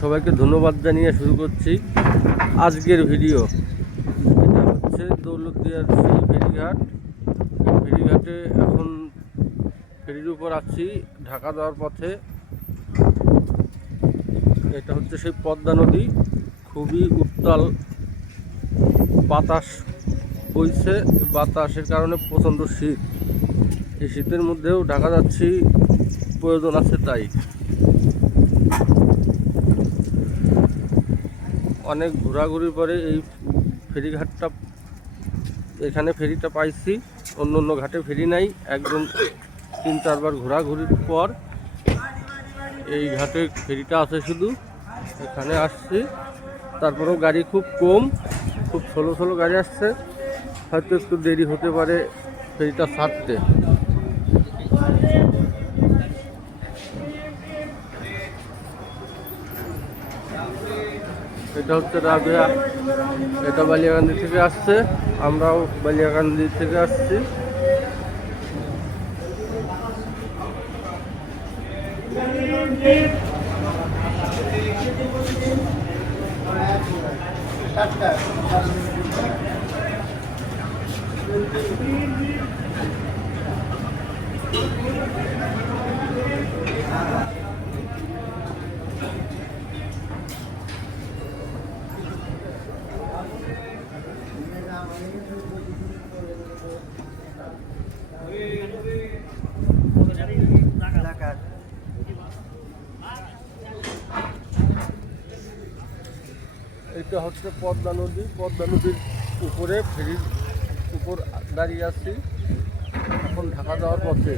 সবাইকে ধন্যবাদ জানিয়ে শুরু করছি আজকের ভিডিও। এটা হচ্ছে দৌলতদিয়ার সেই ফেরিঘাট। ফেরিঘাটে এখন ফেরির উপর আছি ঢাকা যাওয়ার পথে। এটা হচ্ছে সেই পদ্মা নদী, খুবই উত্তাল বাতাস বইছে। বাতাসের কারণে প্রচণ্ড শীত। এই শীতের মধ্যেও ঢাকা যাচ্ছি, প্রয়োজন আছে তাই। অনেক ঘোরাঘুরির পরে এই ফেরিঘাটটা, এখানে ফেরিটা পাইছি। অন্য অন্য ঘাটে ফেরি নাই। একদম 3-4 বার ঘোরাঘুরির পর এই ঘাটে ফেরিটা আছে শুধু, এখানে আসছি। তারপরেও গাড়ি খুব কম, খুব স্লো স্লো গাড়ি আসছে। হয়তো একটু দেরি হতে পারে ফেরিটা ছাড়তে। এটা হচ্ছে রাবেয়া, এটা বালিয়াকান্দি থেকে আসছে, আমরাও বালিয়াকান্দি থেকে আসছি। এটা হচ্ছে পদ্মা নদী। পদ্মা নদীর উপরে ফেরির উপর দাঁড়িয়ে আছি, এখন ঢাকা যাওয়ার পথে।